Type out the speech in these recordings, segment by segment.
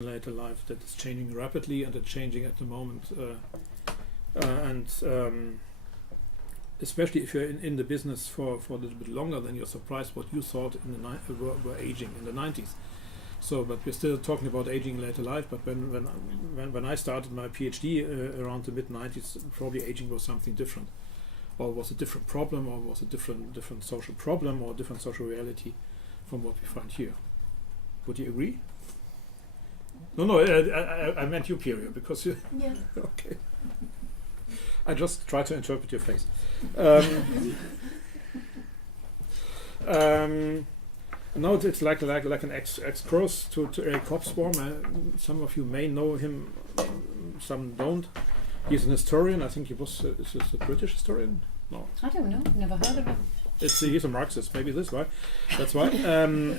later life that is changing rapidly, and it's changing at the moment. Especially if you're in the business for a little bit longer, then you're surprised what you thought in the were aging in the 90s. So, but we're still talking about aging later life. But when I started my PhD around the mid 90s, probably aging was something different, or was a different problem, or was a different social problem, or different social reality from what we find here. Would you agree? No, I meant you, Pierre, because you. Yeah. Okay. I just try to interpret your face. Now it's like an ex-cross to Eric Hobsbawm. Some of you may know him, some don't. He's an historian. I think he was is this a British historian? No. I don't know. Never heard of him. He's a Marxist. Maybe that's why.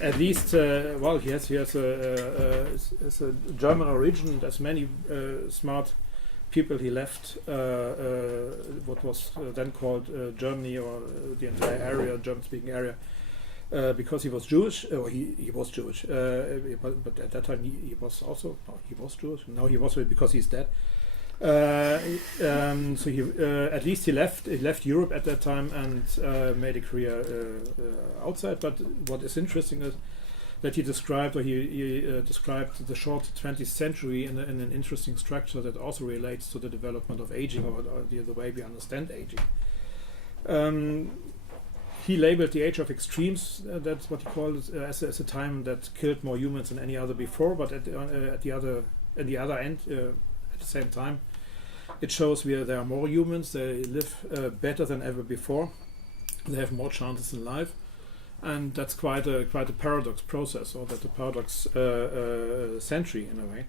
At least, well, he has a German origin. There's many smart people he left what was then called Germany, or the entire area, German-speaking area, because he was Jewish. Or he was Jewish, but at that time he was also he was Jewish. Now he was because he's dead. So he at least he left Europe at that time and made a career outside. But what is interesting is that he described described the short 20th century in an interesting structure that also relates to the development of aging, or the way we understand aging. He labeled the age of extremes, that's what he called it, as a time that killed more humans than any other before. But at the other end, at the same time, it shows there are more humans. They live better than ever before. They have more chances in life. And that's quite a paradox process, or that a paradox century in a way.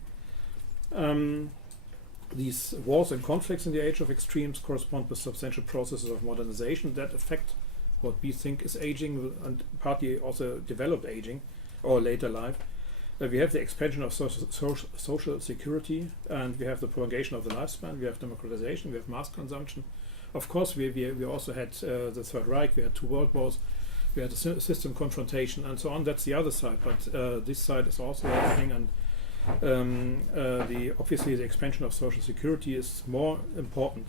These wars and conflicts in the age of extremes correspond with substantial processes of modernization that affect what we think is aging, and partly also developed aging or later life. We have the expansion of social security, and we have the prolongation of the lifespan. We have democratization. We have mass consumption. Of course, we also had the Third Reich. We had 2 world wars. We had a system confrontation and so on. That's the other side, but this side is also happening, and obviously the expansion of social security is more important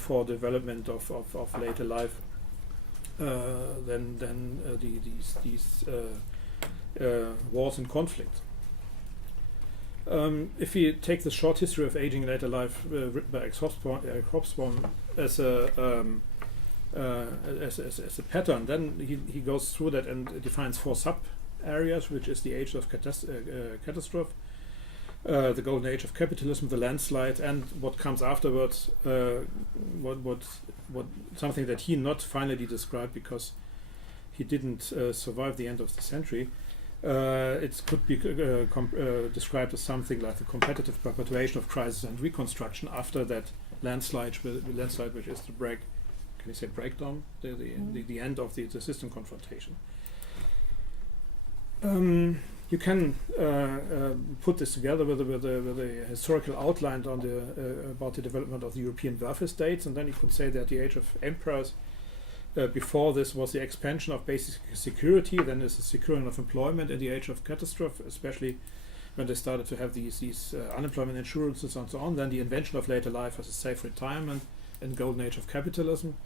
for development of later life than these wars and conflicts. If we take the short history of aging in later life written by Eric Hobsbawm as a pattern, then he goes through that and defines 4 sub areas, which is the age of catastrophe, the golden age of capitalism, the landslide, and what comes afterwards. What something that he not finally described because he didn't survive the end of the century. It could be described as something like the competitive perpetuation of crisis and reconstruction after that landslide, which is the break. Can you say breakdown? The end of the system confrontation. You can put this together with a historical outline on about the development of the European welfare states, and then you could say that the age of empires before this was the expansion of basic security, then is the securing of employment in the age of catastrophe, especially when they started to have these unemployment insurances and so on, then the invention of later life as a safe retirement in golden age of capitalism,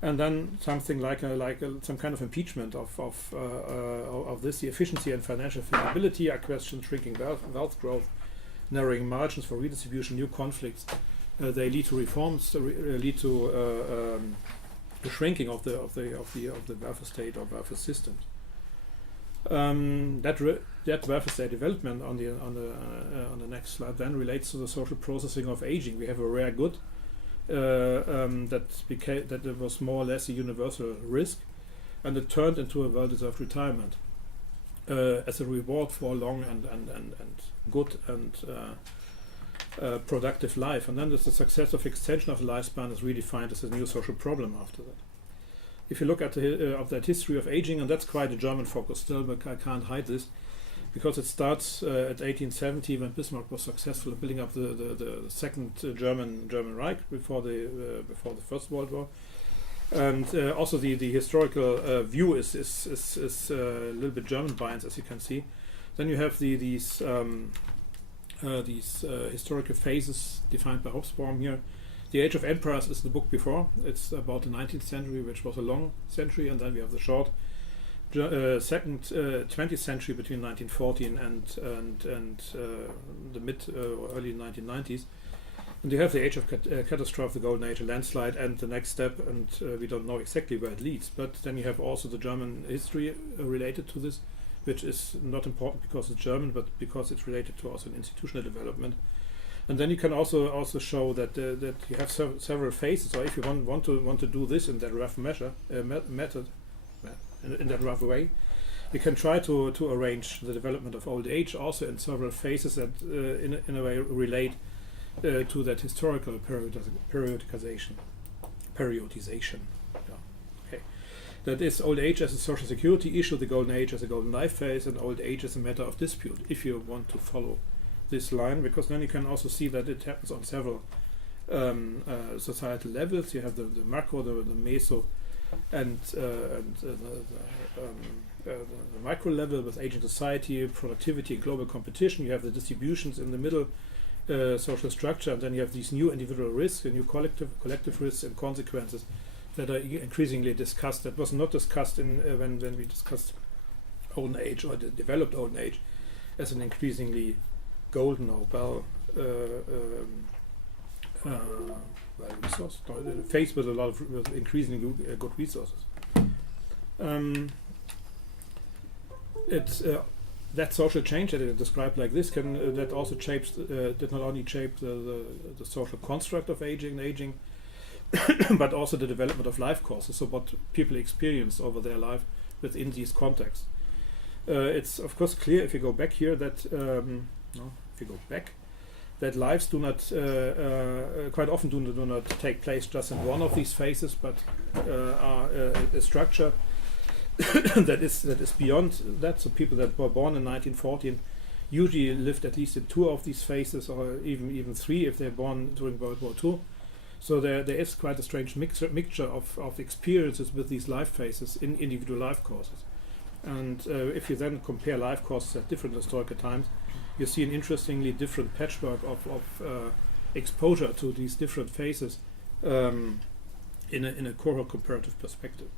and then something like some kind of impeachment of this. The efficiency and financial feasibility are questioned, shrinking wealth growth, narrowing margins for redistribution, new conflicts. They lead to reforms, lead to the shrinking of the welfare state or welfare system. That welfare state development on the next slide then relates to the social processing of aging. We have a rare good that it was more or less a universal risk, and it turned into a well-deserved retirement as a reward for a long and good and productive life. And then there's the success of extension of the lifespan is redefined as a new social problem after that. If you look at that history of aging, and that's quite a German focus still, but I can't hide this, because it starts at 1870 when Bismarck was successful in building up the second German Reich before the First World War, and also the historical view is a little bit German biased, as you can see, Then you have these historical phases defined by Hobsbawm here. The Age of Empires is the book before. It's about the 19th century, which was a long century, and then we have the short second 20th century between 1914 and the mid or early 1990s. And you have the Age of Catastrophe, the Golden Age, a landslide, and the next step, and we don't know exactly where it leads. But then you have also the German history related to this, which is not important because it's German, but because it's related to also an institutional development. And then you can also show that that you have several phases. Or if you want to do this in that rough method, in that rough way, you can try to arrange the development of old age also in several phases that in a way relate to that historical periodization. Yeah. Okay. That is old age as a social security issue, the golden age as a golden life phase, and old age as a matter of dispute, if you want to follow this line, because then you can also see that it happens on several societal levels. You have the macro, the meso, and the micro level with aging society, productivity, and global competition. You have the distributions in the middle, social structure, and then you have these new individual risks and new collective risks and consequences that are increasingly discussed. That was not discussed in when we discussed old age or the developed old age as an increasingly golden or resource, faced with a lot of increasingly good resources. That social change that I described like this can that also shapes did not only shape the social construct of aging, but also the development of life courses. So what people experience over their life within these contexts. It's of course clear if you go back here that that lives do not quite often do not take place just in one of these phases, but are a structure that is beyond that. So people that were born in 1914 usually lived at least in two of these phases, or even three if they're born during World War II. So there is quite a strange mixture of experiences with these life phases in individual life courses. And if you then compare life courses at different historical times, you see an interestingly different patchwork of exposure to these different phases in a cohort comparative perspective.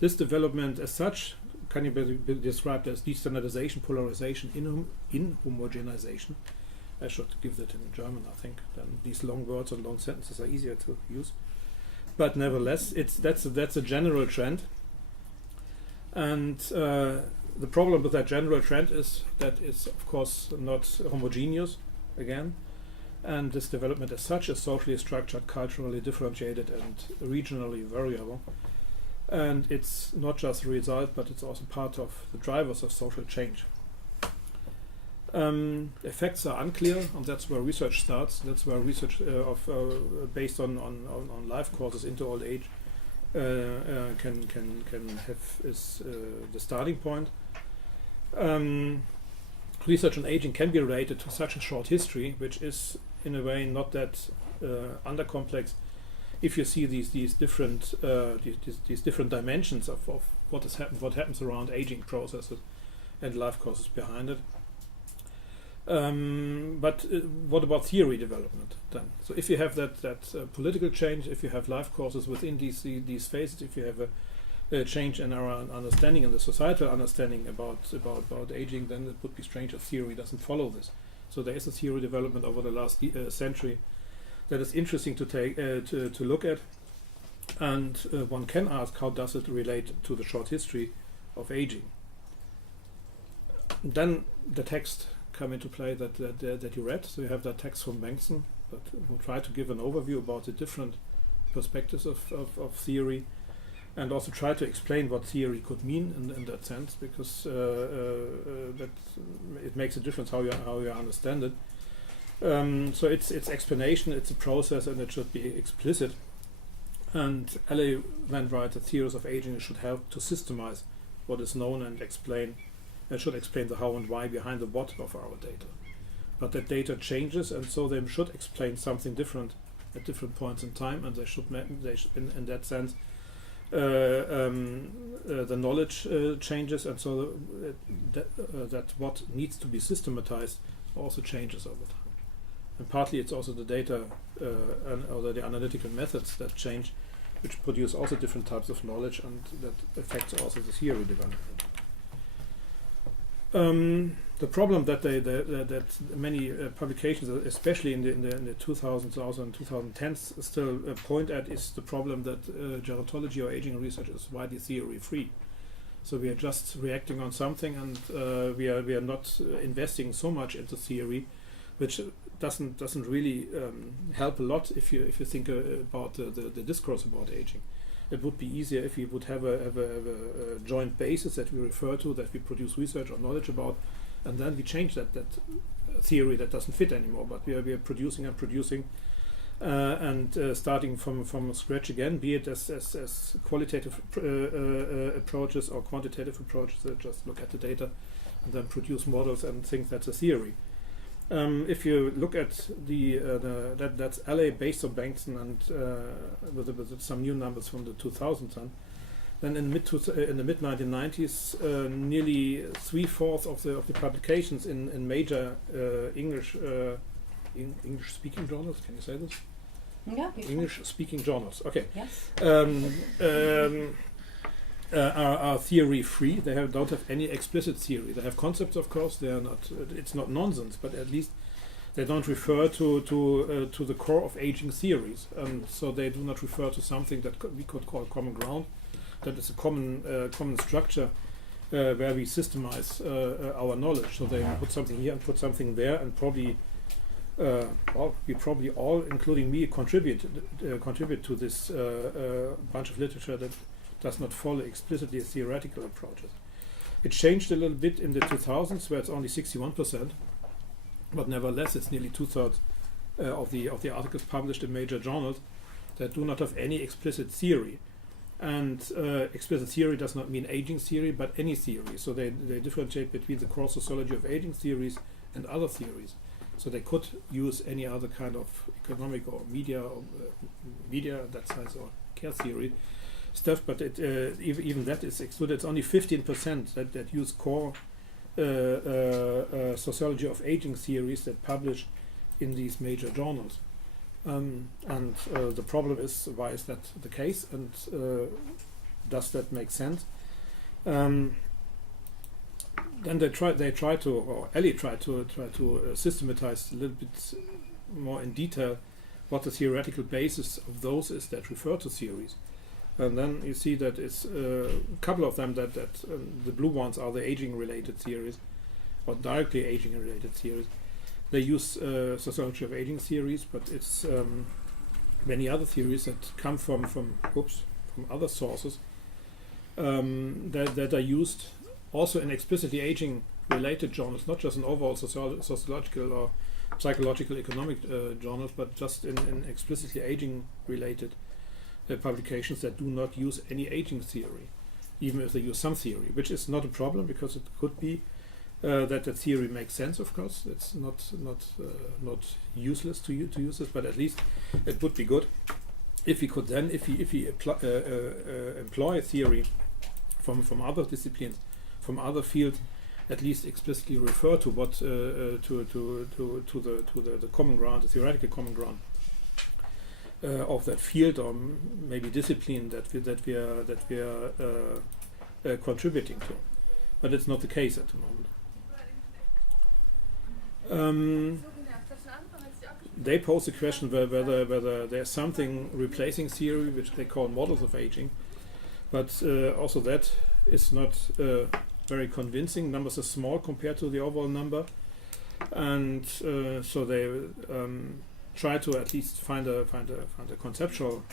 This development as such can be described as destandardization, polarization, inhomogenization. I should give that in German, I think. Then these long words and long sentences are easier to use. But nevertheless, that's a general trend. And the problem with that general trend is that it's of course not homogeneous again, and this development as such is socially structured, culturally differentiated, and regionally variable. And it's not just a result, but it's also part of the drivers of social change. Effects are unclear, and that's where research starts. That's where research based on life courses into old age can have is the starting point. Research on aging can be related to such a short history, which is in a way not that undercomplex. If you see these different dimensions of what happens around aging processes and life courses behind it. But what about theory development then? So if you have that political change, if you have life courses within these phases, if you have a change in our understanding and the societal understanding about aging, then it would be strange if theory doesn't follow this. So there is a theory development over the last century that is interesting to take to look at, and one can ask, how does it relate to the short history of aging? Then the text come into play that you read. So you have that text from Bengtson that will try to give an overview about the different perspectives of theory, and also try to explain what theory could mean in that sense, because that it makes a difference how you understand it. So it's explanation, it's a process, and it should be explicit. And Alley then writes that theories of aging should help to systemize what is known and should explain the how and why behind the what of our data. But that data changes, and so they should explain something different at different points in time, and they should in that sense the knowledge changes, and so that what needs to be systematized also changes over time. And partly it's also the data or the analytical methods that change, which produce also different types of knowledge, and that affects also the theory development. The problem that that many publications, especially in the 2000s also and 2010s, still point at is the problem that gerontology or aging research is widely theory free. So we are just reacting on something, and we are not investing so much into theory, which doesn't really help a lot if you think about the discourse about aging. It would be easier if we would have a joint basis that we refer to, that we produce research or knowledge about, and then we change that theory that doesn't fit anymore. But we are producing and starting from scratch again, be it as qualitative approaches or quantitative approaches that just look at the data and then produce models and think that's a theory. If you look at that's LA based on Bankson and with some new numbers from the 2000s, then in the mid 1990s, nearly 3/4 of the publications in major English speaking journals. Can you say this? Yeah. English speaking journals. Okay. Yes. Are theory free. They don't have any explicit theory. They have concepts, of course. They are not. It's not nonsense, but at least they don't refer to the core of aging theories. So they do not refer to something that we could call common ground. That is a common structure where we systemize our knowledge. So they put something here and put something there, and probably we probably all, including me, contribute to this bunch of literature that does not follow explicitly theoretical approaches. It changed a little bit in the 2000s, where it's only 61%, but nevertheless it's nearly 2/3 of the articles published in major journals that do not have any explicit theory. And explicit theory does not mean aging theory, but any theory. So they differentiate between the core sociology of aging theories and other theories. So they could use any other kind of economic or media that size or care theory stuff, but even that is excluded. It's only 15% that use core sociology of aging theories that publish in these major journals. And the problem is, why is that the case, and does that make sense? Then they try to, or Ellie tried to systematize a little bit more in detail what the theoretical basis of those is that refer to theories. And then you see that it's a couple of them that the blue ones are the aging-related theories, or directly aging-related theories. They use sociology of aging theories, but it's many other theories that come from other sources that are used also in explicitly aging-related journals, not just in overall sociological or psychological economic journals, but just in explicitly aging-related publications that do not use any aging theory, even if they use some theory, which is not a problem, because it could be that the theory makes sense. Of course, it's not useless to use this, but at least it would be good if we could then, if we employ theory from other disciplines, from other fields, at least explicitly refer to what to the common ground, the theoretical common ground of that field, or maybe discipline that we are contributing to. But it's not the case at the moment. They pose the question whether there's something replacing theory, which they call models of aging, but also that is not very convincing. Numbers are small compared to the overall number, and so they try to at least find a conceptual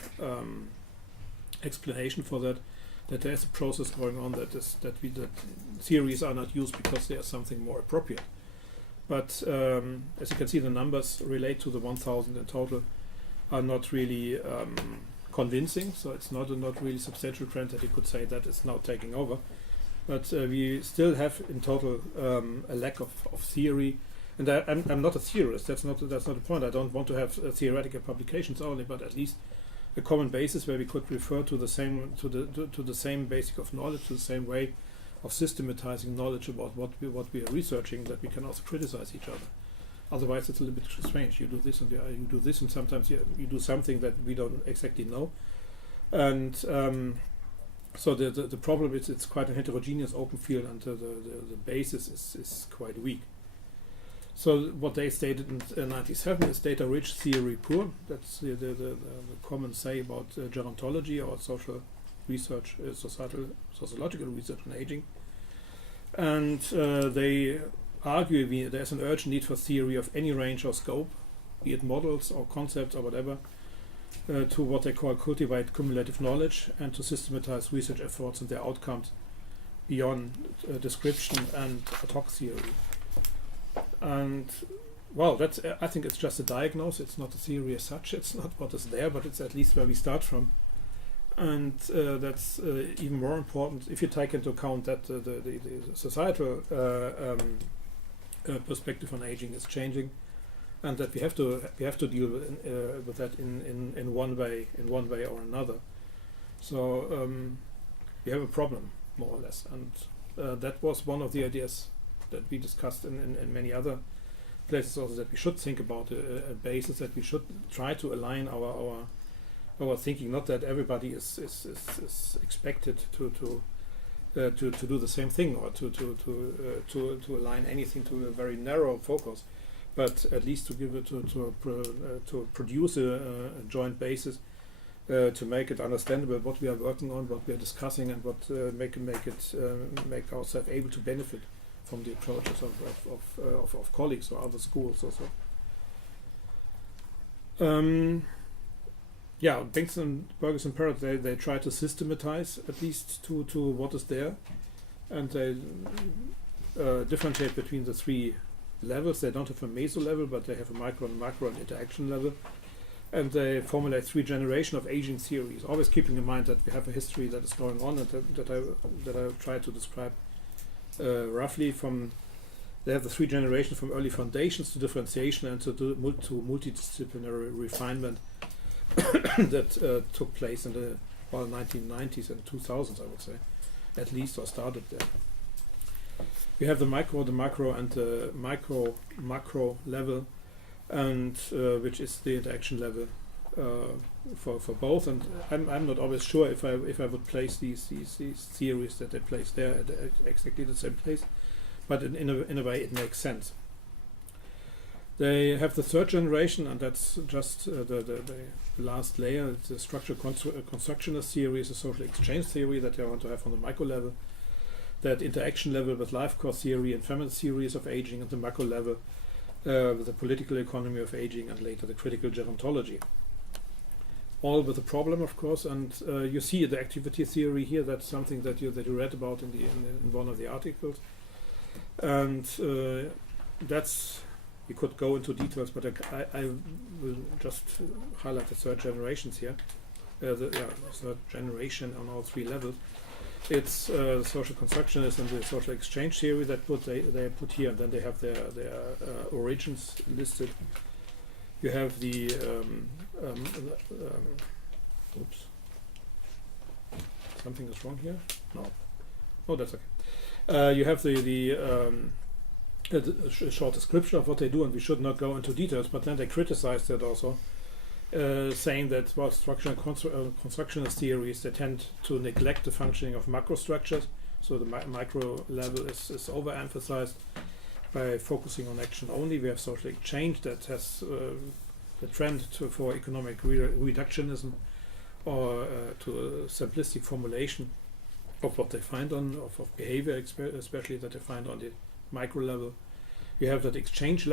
explanation for that there's a process going on that theories are not used because there's something more appropriate. But as you can see, the numbers relate to the 1,000 in total are not really convincing, so it's not really substantial trend that you could say that is now taking over. But we still have in total a lack of theory. And I'm not a theorist. That's not the point. I don't want to have theoretical publications only, but at least a common basis where we could refer to the same basic of knowledge, to the same way of systematizing knowledge about what we are researching, that we can also criticize each other. Otherwise, it's a little bit strange. You do this and you do this, and sometimes you do something that we don't exactly know. And so the problem is it's quite a heterogeneous open field, and the basis is quite weak. So what they stated in 97 is data-rich theory poor. That's the common say about gerontology or social research, sociological research on aging. And they argue there's an urgent need for theory of any range or scope, be it models or concepts or whatever, to what they call cultivate cumulative knowledge, and to systematize research efforts and their outcomes beyond description and ad hoc theory. And well, that's I think it's just a diagnosis. It's not a theory as such. It's not what is there, but it's at least where we start from. And that's even more important if you take into account that the societal perspective on aging is changing, and that we have to deal with that in one way or another. So we have a problem, more or less, and that was one of the ideas that we discussed in many other places also, that we should think about a basis, that we should try to align our thinking. Not that everybody is expected to do the same thing, or to align anything to a very narrow focus, but at least to give it to produce a joint basis, to make it understandable what we are working on, what we are discussing, and what make ourselves able to benefit from the approaches of colleagues or other schools also. Yeah, Bengtson, Burgess and Parrott, they try to systematize at least to what is there, and they differentiate between the three levels. They don't have a meso level, but they have a micro and macro and interaction level, and they formulate 3 generations of aging theories, always keeping in mind that we have a history that is going on, and that I try to describe roughly. They have the 3 generations from early foundations to differentiation and to multidisciplinary refinement that took place in the 1990s and 2000s, I would say, at least, or started there. We have the micro, the macro, and the macro level, and which is the interaction level for both. And I'm not always sure if I would place these theories that they place there at exactly the same place, but in a way it makes sense. They have the 3rd generation, and that's just the last layer. It's a structural constructionist theory, is a social exchange theory that they want to have on the micro level. That interaction level with life course theory and feminist theories of aging, and the macro level with the political economy of aging, and later the critical gerontology. All with a problem, of course, and you see the activity theory here. That's something that you read about in one of the articles, and that's. We could go into details, but I will just highlight the 3rd generations here. The 3rd generation on all 3 levels. It's the social constructionist and the social exchange theory that they put here, and then they have their origins listed. You have the oops, something is wrong here. No, that's okay. You have a short description of what they do, and we should not go into details, but then they criticize that also, saying that structural constructionist theories, they tend to neglect the functioning of macro structures, so the micro level is overemphasized by focusing on action only. We have social exchange that has the trend for economic reductionism, or to a simplistic formulation of what they find of behavior, especially that they find on the micro level. You have that exchange level.